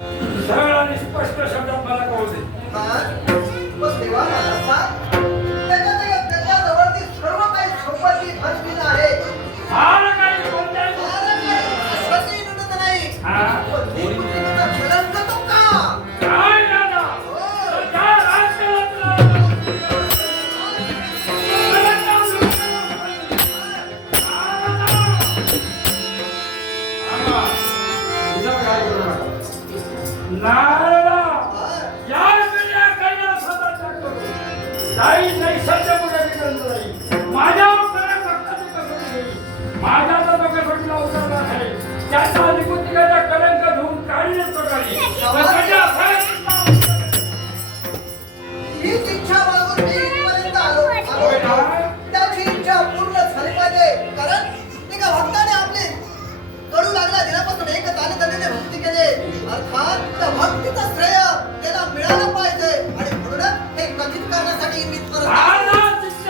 सरळ आणि स्पष्ट शब्दात मला कळू दे. पण देवा मला सांग, त्याच्याजवळ ती सर्व काही संपत्ती धनबिन आहे. फार काही बोलताय. अश्वती नुडत नाही. हा. पण ही बुद्धीनुडत कलंक तो का? काय दादा? हो. त्या राजकारणातला नारळा या वेळेला कैलासाचा टाकतो. काही नैसर्गिक गुणविकल्प नाही. माझ्या उपकारा भक्ताची कसोटी घेई. माझ्या तर कसोटीला उतरला आहे. त्याचा निकुंतिकाचा कलंक धुवून काढीच प्रकारे हीच इच्छा बाळगून मी इथपर्यंत आलो. त्याची इच्छा पूर्ण झाली पाहिजे. कारण एका भक्ताने आपले कडू लागला दिनापासून एक ताने भक्ती केली. अर्थात त्या भक्तीचं श्रेय त्याला मिळालं पाहिजे. आणि म्हणून हे कथित करण्यासाठी मी परत आलो. हे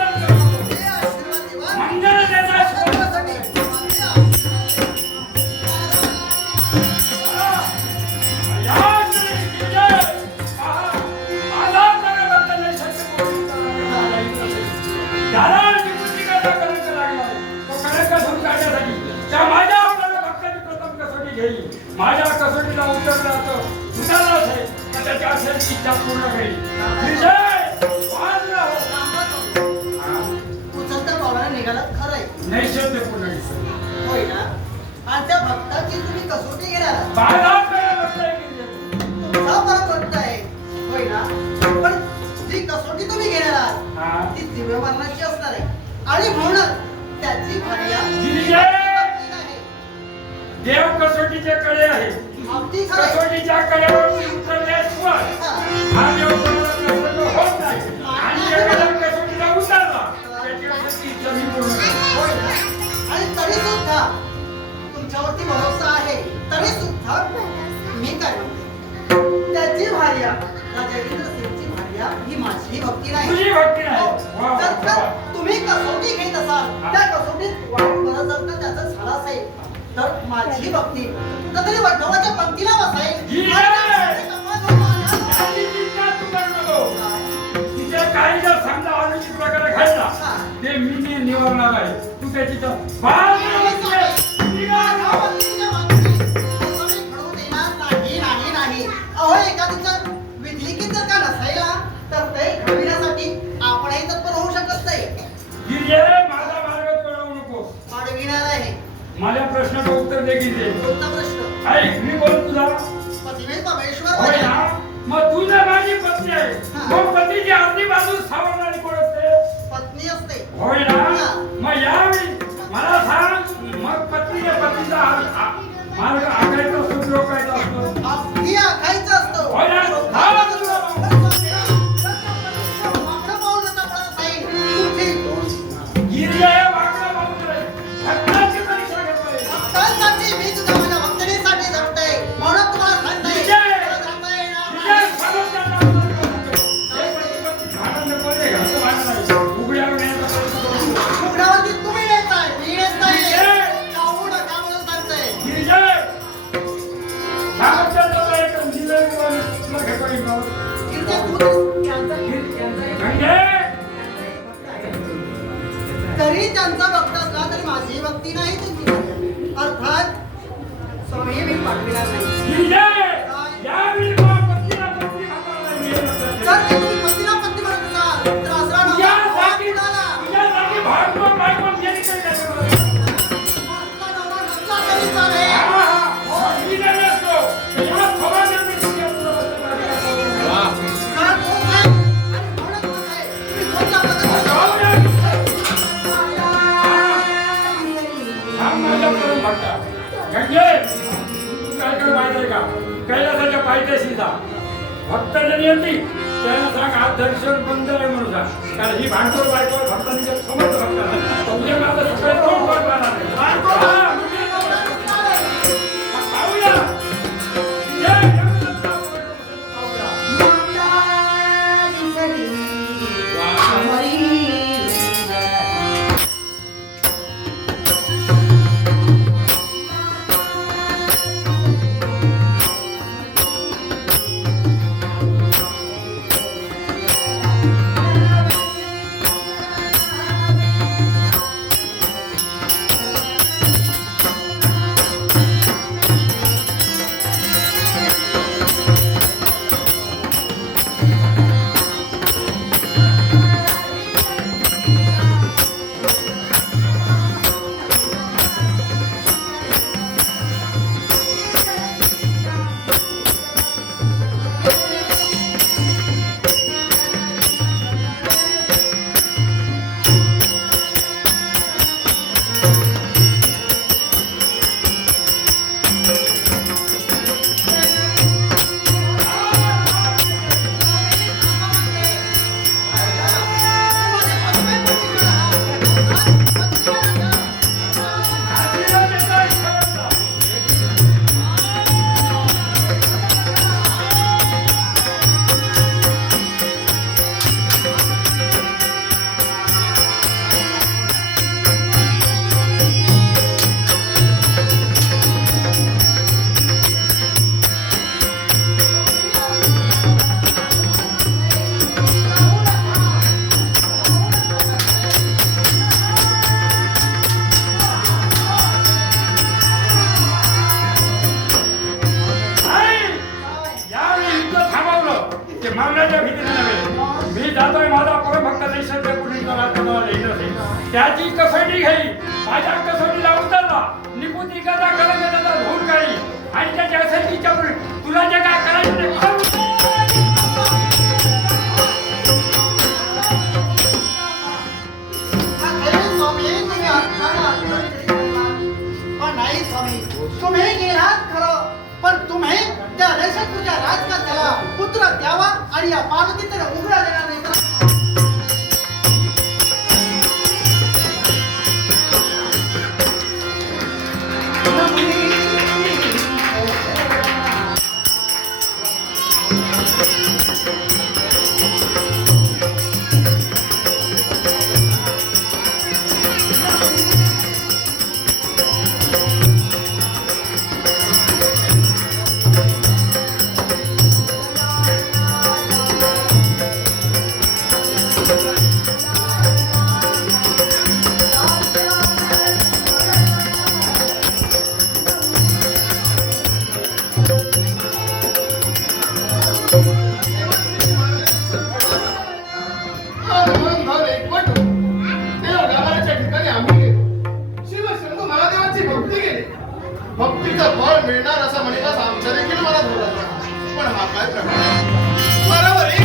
आशीर्वाद देवा. सर्वांसाठी माझ्या कसोटीला उतरलाच आहे. त्याच्या असेल इच्छा पूर्ण होईल. उचलत्या पावलाने निघाला खरंय. नैषध्य पूर्ण दिसत. होय ना? आणि त्या भक्ताची तुम्ही कसोटी घेणार. तुमचा परत भक्त आहे. होय ना? पण जी कसोटी तुम्ही घेणार आहात ती दिव्य वर्णाची असणार आहे. आणि म्हणूनच त्याची भार्या देव कसोटीचे कडे आहे. अगदी खरं. कसोटीच्या कडेवरती उतरल्याशिवाय हा देव कोणाला प्रसन्न होत नाही. आणि एखाद्या कसोटीला उतरला त्याची अशी इच्छा मी पूर्ण करतो. होय ना? आणि तरी सुद्धा तुमच्यावरती भरोसा आहे. तरी सुद्धा मी काय म्हणते, त्याची भार्या राजा इंद्रसेनची भार्या ही माझी भक्ती नाही. तुझी भक्ती नाही. हो. वा, वा, तर वा. तुम्ही कसोटी घेत असाल, त्या कसोटीत वाईट बरं जर का त्याचं झालं असेल तर माझी भक्ती कुठंतरी वैभवाच्या पंक्तीला बसाईल. ही त्याची चिंता तू करू नको. तिच्या काही जर समजा अनुचित प्रकारे घडला ते मी निवारणार आहे. तू त्याची विधलिखित जर का नसायला तर ते घडविण्यासाठी आपणही तत्पर होऊ शकत नाही. माझा मार्ग कळवू नको. अडविणार आहे. माझ्या प्रश्नाचं उत्तर देखील दे. कोणता प्रश्न? ऐक मी बोल तुझा. पतिमेव परमेश्वर होय माझ्या. ना? मग तू जर माझी पत्नी आहे मग पतीची अर्धी बाजू सावरणारी कोण असते? पत्नी असते. होय ना? मग यावेळी मला सांग मग पत्नीच्या पतीचा मार्ग आखायचा सुद्धा काय असतो? अगदी आखायचं असतं. होय ना? मागणं पाऊल जाता पडत नाही. तुमची गिरिजा हे वाकडं पाऊल आहे. भक्ताची परीक्षा घेतोय. भक्तांसाठी मी तुझ्या माझ्या भक्तनीसाठी झटतोय. म्हणून तुम्हाला सांगताय. विजय! मला सांगता येणार विजय! नाही. चालून त्यांना हे पती-पत्नी भांडण नको रे. घरचं भांडण आहे. उघड्यावर येण्याचा प्रयत्न करू नको. उघड्यावरती तुम्ही येताय. मी येत नाही. विजय! जाऊ नका म्हणून सांगतोय. गिरिजय! सामर्थ्याचा एक निलय तुला घेतो इकडं. गिरजा तू म्हणजे तरी त्यांचा भक्त असला तरी माझी भक्ती नाही त्यांची भार्या. अर्थात स्वामी मी पाठविणार नाही. गिरिजय! यावेळी मला पत्नीला पत्नी हाताळता येईल जर नसेल. ते तुम्ही पतीला पती म्हणत असाल तर असरा नवरा तुझ्यासाठी कुणाला? तुझ्यासाठी भांडवल बायकोन गेली तरी त्याच्याकडे. असला नवरा नसला तरी चालेल. हा, हा. मी नाही असतो. या फवारण्याने तुझ्या तुला बसवलं. कारण तो काय? आणि म्हणून तो काय? तुम्ही कोणत्या पद्धतीने जाऊ दे. थांब माझ्यापर्यंत भक्ता. गंगे, तू काय कर माहिती आहे का? कैलासाच्या पायथ्याशी जा. भक्त जरी येतील त्याला सांग आज दर्शन बंद आहे म्हणून सांग. कारण ही भांडवल बायको भक्तांनी समज भक्तांना तुझे माझं सगळे तोंड वर राहणार आहे. हा, पाहूया. जय जगन्नाथ पाहूया. मागण्याच्या भीतीने नव्हे. मी जातोय माझा परमभक्त देशाच्या पुढील राजकुमार इंद्रसेन. त्याची कसोटी घेई. माझ्या कसोटीला उतरला निपुती कथा कलंक त्याचा धूर काढी आणि त्याच्या असंतीच्या पुढे तुला जे काय करायचं ते कर. नाही स्वामी, तुम्ही गेलात खरं, पण तुम्ही त्या रेषपूरच्या राजकात्याला पुत्र द्यावा आणि या पार्वती तर उघडा देणार नाही. भक्तीचं फळ मिळणार असं म्हणण्यास आमच्या देखील मला धोरण. पण हा काय प्रकार? बरोबर एक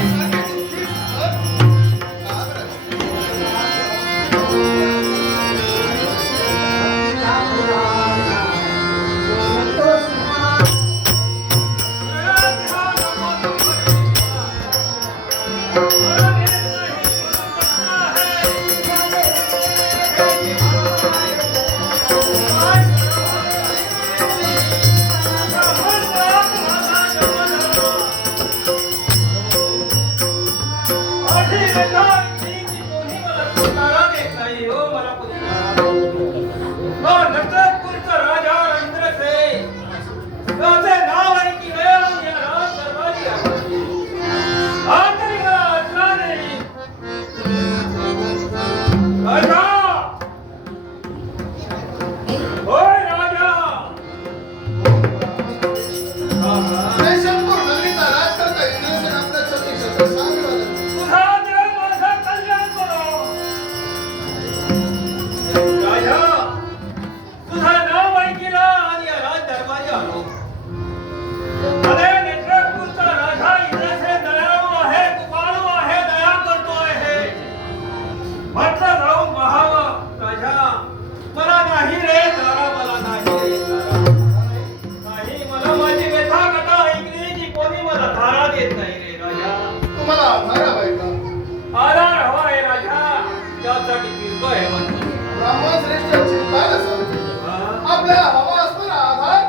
आपल्याला हवा असताना आधार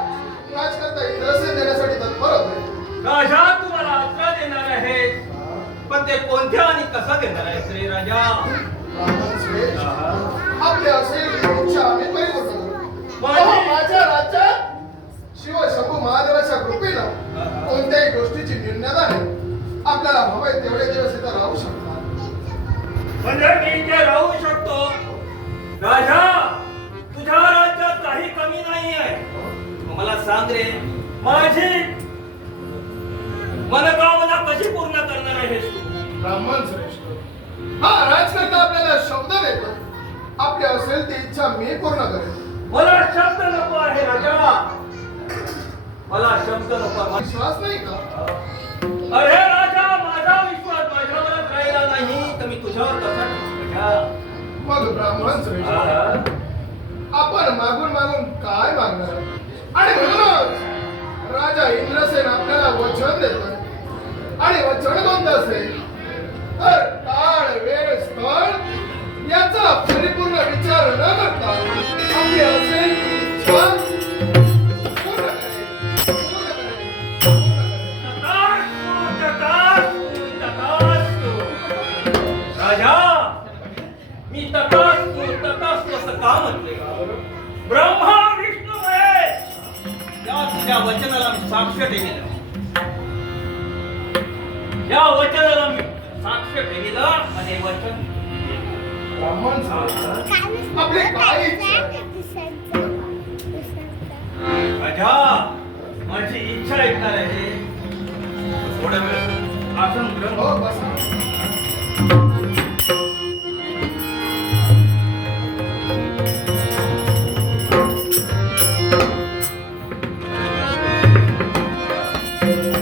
राजकर्ता इंद्रसेन देण्यासाठी तत्पर होते. राजा तुम्हाला आज्ञा देणार आहे, पण ते कोणत्या आणि कसा देणार आहे श्री राजा? आपले असेल इच्छा आम्ही परिपूर्ण करू. माझ्या राज्यात शिव शंभू महादेवाच्या कृपेनं कोणत्याही गोष्टीची न्यूनता नाही. आपल्याला हवंय तेवढे दिवस इथं राहू शकतात. म्हणजे मी इथे राहू शकतो राजा? तुझ्या राज्यात काही कमी नाही आहे. मला सांग रे, माझी मनोकामना कशी पूर्ण करणार आहेस तू? ब्राह्मण श्रेष्ठ, हा राजकर्ता आपल्याला शब्द देतो. आपली असेल ती इच्छा मी पूर्ण करेन. मला शब्द नको आहे राजा, मला शब्द नको. विश्वास नाही का? अरे राजा, माझा विश्वास माझ्यावरच राहिला नाही तर मी तुझ्यावर कसा ठेवू? मग ब्राह्मण श्रेष्ठ, आपण मागून मागून काय मागणार? आणि म्हणूनच राजा इंद्रसेन आपल्याला वचन देतोय. आणि वचन कोणतं असेल तर काळ वेळ स्थळ याचा परिपूर्ण विचार न करता आपली असेल ती इच्छा पूर्ण करेल. राजा, मी तथास्तु असं का म्हणते? ब्रह्मा विष्णू महेश या तुझ्या वचनाला मी साक्ष ठेविलं. या वचनाला मी साक्ष ठेविलं आणि वचन ब्राह्मण आपली काय इच्छा आहे? राजा, माझी इच्छा ऐकणार आहे. थोडा वेळ आसन ग्रहण हो बसा.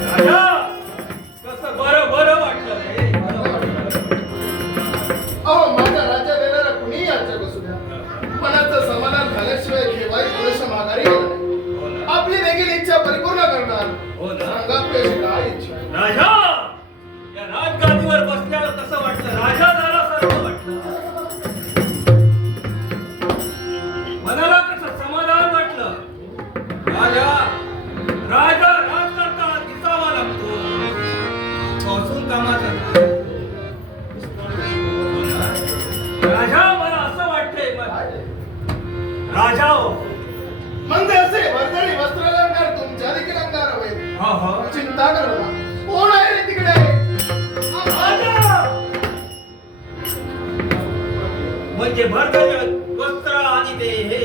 राजा कसं बरं बरं वाटलं रे, बरं वाटलं. अहो माझ्या राज्यात येणारा कुणीही आजच्या बसू द्या, मनाचं समाधान झाल्याशिवाय केव्हाही पुरुष माघारी गेला नाही. हो ना. आपली देखील इच्छा परिपूर्ण करणार. हो ना. सांगा आपली अशी काय इच्छा आहे? राजा या राजगादीवर बसल्यावर कसं वाटलं, राजा झाल्यासारखं वाटलं. मनाला कसं समाधान वाटलं. राजा राजा राज करता दिसावा लागतो, पासून कामाचा नाही. राजा मला असं वाटतंय राजा हो. म्हणजे असे वर्दळी वस्त्रालंकार तुमच्या देखील अंगार हवे. हा हा चिंता करू नका. कोण आहे रे तिकडे? राजा म्हणजे भरलेले वस्त्र आणि ते हे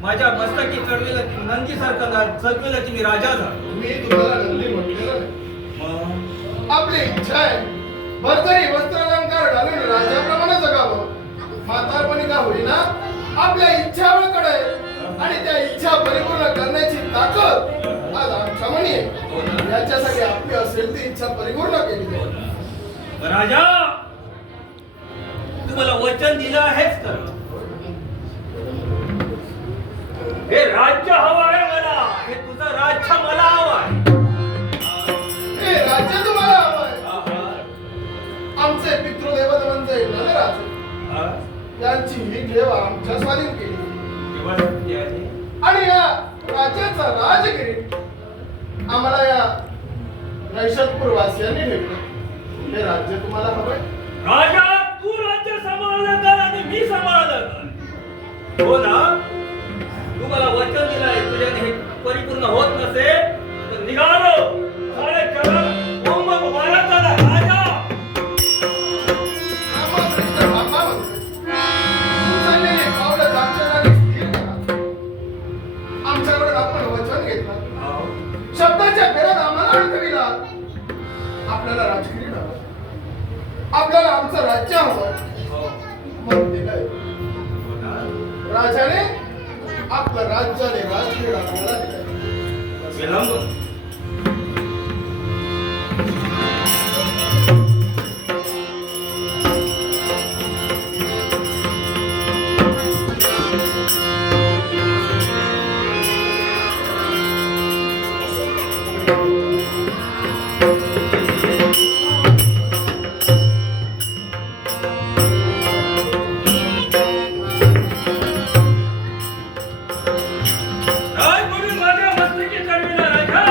माझ्या मस्तकी चढलेलं नंदी सारखं सजवेलं की मी राजा झालो. मी तुम्हाला नंदी म्हटलेलं नाही. मग आपली इच्छा आहे भरतरी वस्त्रालंकार घालून राजाप्रमाणे जगावं. म्हातारपणी का होईना आपल्या इच्छावर कडे आणि त्या इच्छा परिपूर्ण करण्याची ताकद आज आमच्या मनी आहे. याच्यासाठी आपली असेल ती इच्छा परिपूर्ण केली जाईल. राजा तू मला वचन दिलं आहेस तर हे राज्य हवं आहे मला, हे तुझं राज्य मला हवं आहे. हे राज्य तुम्हाला हवंय. हा, आमचे पितृदेवत म्हणजे नगराज हा. यांची ही ठेव आमच्या स्वाधीन केली केवळ शक्ती आहे. आणि या राज्याचा राजगिरी आम्हाला या नैषधपूर वासियांनी ठेवलं. हे राज्य तुम्हाला हवंय. राजा तू राज्य सांभाळलं कर आणि मी सांभाळलं कर. हो ना. तू मला वचन दिलंय, तुझ्याने हे परिपूर्ण होत नसेल तर निघालो सारे जगात बोंब मारत आला. राजा रामकृष्ण बाबा म्हणतोय, उचललेली पावलं जागच्या जागी स्थिर करा. आमच्याकडून आपण वचन घेतलं, शब्दाच्या फेऱ्यात आम्हाला अडकविला. आपल्याला राजगिरी हवं, आपल्याला आमचं राज्य हवं. मग दिलंय. राजाने आपलं राज्याने राजगिरी आपल्याला दिलंय. विलंब राज म्हणून माझ्या मस्तकी चढविला राजा.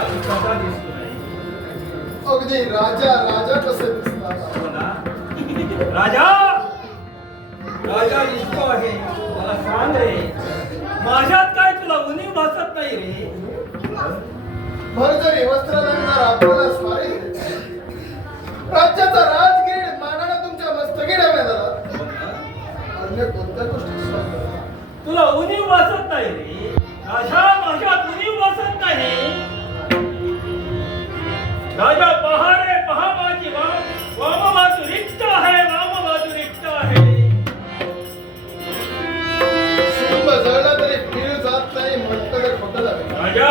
कसा दिसतो नाही? अगदी राजा राजा कसे दिसतात. हो ना? राजा राजा दिसतो आहे. मला सांग रे, माझ्यात काय तुला उणीव भासत नाही रे? भरजरी वस्त्रालंकार आपल्याला स्वारी दिले. राज्याचा राजगीर मानानं तुमच्या मस्तकी ठेवण्यात आला. हो ना? अन्य कोणत्या गोष्टी सांगता? तुला उणीव भासत नाही रे? राजा माझ्यात उणीव भासत नाही. राजा पहा रे, पहा माझी वाम बाजू रिक्त आहे, वाम बाजू रिक्त आहे. शुंभ जळला तरी फिर जात नाही म्हटलं तर खोटं झालं. राजा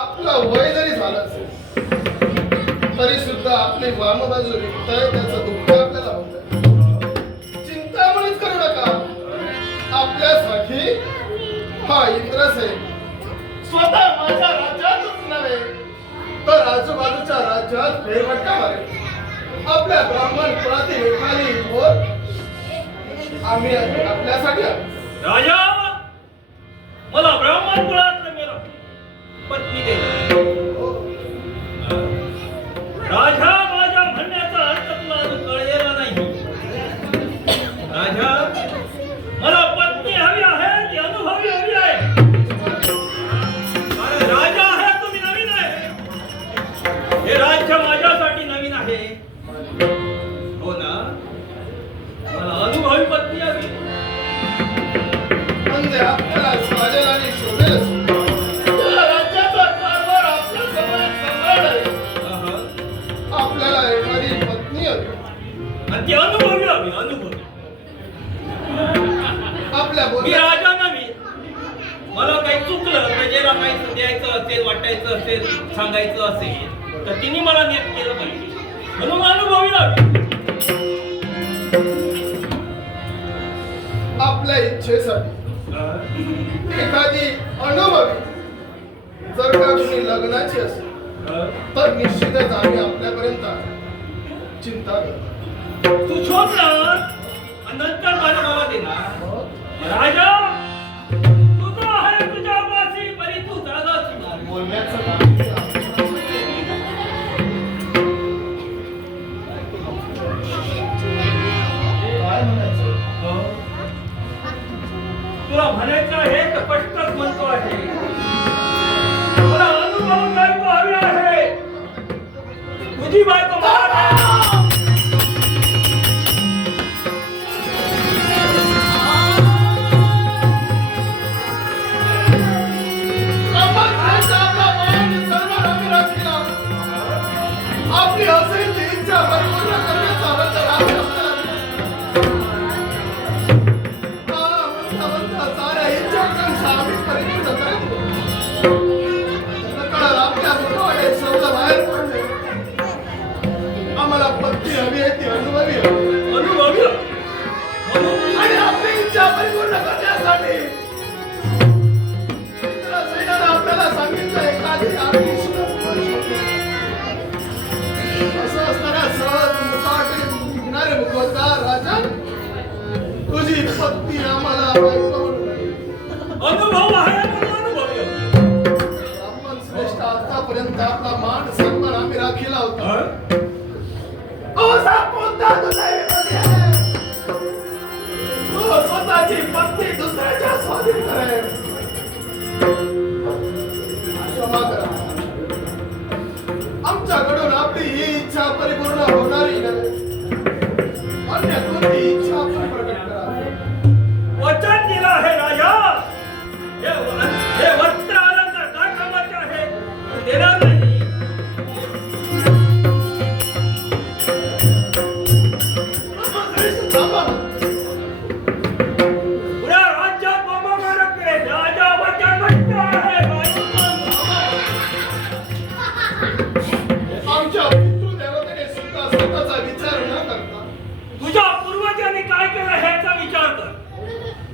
आपलं वय जरी झालं असेल तरी सुद्धा आपली वाम बाजू रिक्त आहे, त्याचं दुःख आपल्याला होत आहे. चिंतामणीच करू नका. आपल्यासाठी हा इंद्रसेन स्वतः माझ्या राज्यातच नव्हे तर आजूबाजूच्या राज्यात फेरफटका मारेल. आपल्या ब्राह्मण कुळातील एखादी पोर आम्ही आपल्यासाठी आहोत. राजा मला ब्राह्मण कुळातलं मेला पत्नी दे. राजा माझ्या म्हणण्याचा अर्थ तुला अजून कळलेला नाही. राजा मला पत्नी हवी आहे, ती अनुभवी हवी आहे. कारण राजा आहे, तुम्ही नवीन आहे. हे राज्य माझ्यासाठी नवीन आहे. हो ना? मला अनुभवी पत्नी हवी. म्हणजे आपल्याला स्वारेल आणि शोभेल या राज्याचा कारभार आपल्या समोर सांभाळेल. आपल्याला एखादी पत्नी हवी. आणि ती अनुभवी हवी, अनुभवी. आपल्या मी बोलण्यात राजा नव्हे. मला काही चुकलं, प्रजेला काही द्यायचं असेल, वाटायचं असेल, सांगायचं असेल तर तिने मला नीट केलं पाहिजे. म्हणून अनुभवी हवी. आपल्या इच्छेसाठी एखादी अनुभवी जर का कुणी लग्नाची असेल तर निश्चितच आम्ही आपल्यापर्यंत आहोत. चिंता करू. तू शोध ना आणि नंतर माझ्या मला देणार. राजा तुझं आहे तुझ्या पाशी, परी तू जागाच नाही. बोलण्याचं काम काय म्हणायचं? तुला म्हणायचं आहे तर स्पष्टच म्हणतो आहे. मला अनुभव बायको हवी आहे. तुझी बायको मला आपली असेल ती इच्छा परिपूर्ण करण्याचा वचन आपल्याला म्हणता साऱ्या इच्छा आकांक्षा आम्ही परिपूर्ण करतो. नकळत आपल्या मुखाने शब्द बाहेर पडले. आम्हाला पत्नी हवी आहे, ती अनुभवी हवी. अनुभवी आणि आपली इच्छा परिपूर्ण करण्यासाठी इंद्रसेनाने आपल्याला सांगितलं एखादी आपली असं असताना सहज मुखाटे निघणारे मुखवता राजा तुझी पत्नी आम्हाला बायको म्हणून. अनुभव आहे म्हणून अनुभवी हवी. ब्राह्मण श्रेष्ठ आतापर्यंत आपला मान सन्मान आम्ही राखीला होता. असा कोणता तुझा विरोधी आहे? तो स्वतःची पत्नी दुसऱ्याच्या स्वाधीन करेल. क्षमा करा. आमच्याकडून आपली ही इच्छा परिपूर्ण होणारी नव्हे. अन्य कोणती इच्छा आपण प्रकट करा. वचन दिलं आहे राजा. हे वस्त्र अलंकार काय कामाचे आहे? तू देणार नाही. पुऱ्या राज्यात बोंबाबोंब करेल. राजा वचनबद्ध आहे. आमच्या पितृदेवतेने सुद्धा स्वतःचा विचार न करता तुझ्या पूर्वजांनी काय केलं ह्याचा विचार कर.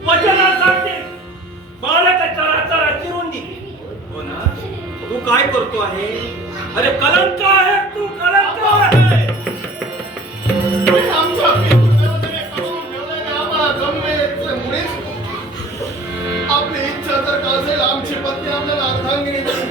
वचनासाठी बाळाच्या चराचरा चिरून दिली. हो ना? तू काय करतो आहे? अरे कलंक आहे, तू कलंक आहे. आमच्या पितृदेवतेने करून ठेवलेले आम्हाला गमवेचे मुळीच आपली इच्छा जर का असेल आमची पत्नी आपल्याला अर्धांगिनी देईल.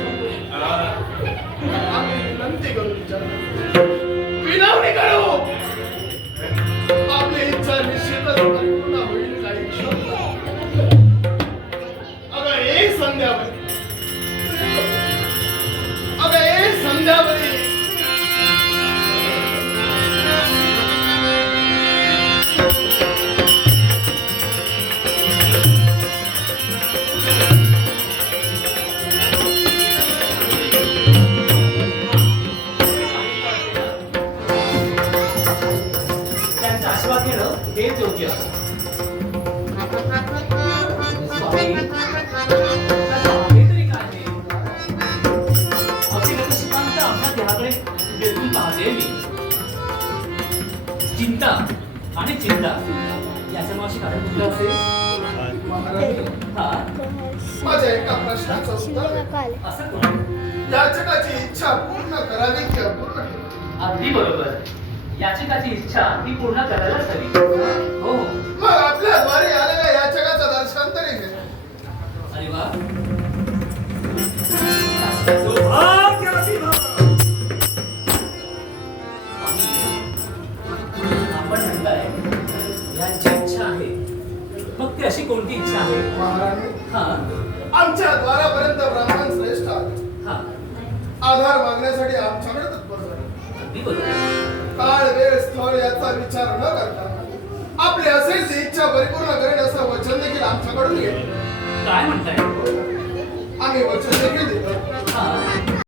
म्हणजे मी. चिंता आणि चिंता याचं मावशी कारण कुठलं असेल? महाराणी, हा माझ्या एका प्रश्नाचं उत्तर द्या. असं कोण? याचकाची इच्छा पूर्ण करावी की अपूर्ण ठेवावी? अगदी बरोबर. याचिकाची इच्छा ही पूर्ण करायलाच हवी. हो हो. मग आपल्या द्वारे आलेल्या याचकाचं दर्शन तरी घे. अरे वा. सौभाग्यवती भव. आपण म्हणताय यांची इच्छा आहे. मग ती अशी कोणती इच्छा आहे? महाराणी, हा आमच्या द्वारापर्यंत ब्राह्मण श्रेष्ठ आले. हा आधार मागण्यासाठी आमच्याकडे तत्पर झाले. अगदी बरोबर. काळ वेळ स्थळ याचा विचार न करता आपली असेल ती इच्छा परिपूर्ण करेन असं वचन देखील आमच्याकडून घेतलं. काय म्हणताय? आम्ही वचन देखील दिलं. हा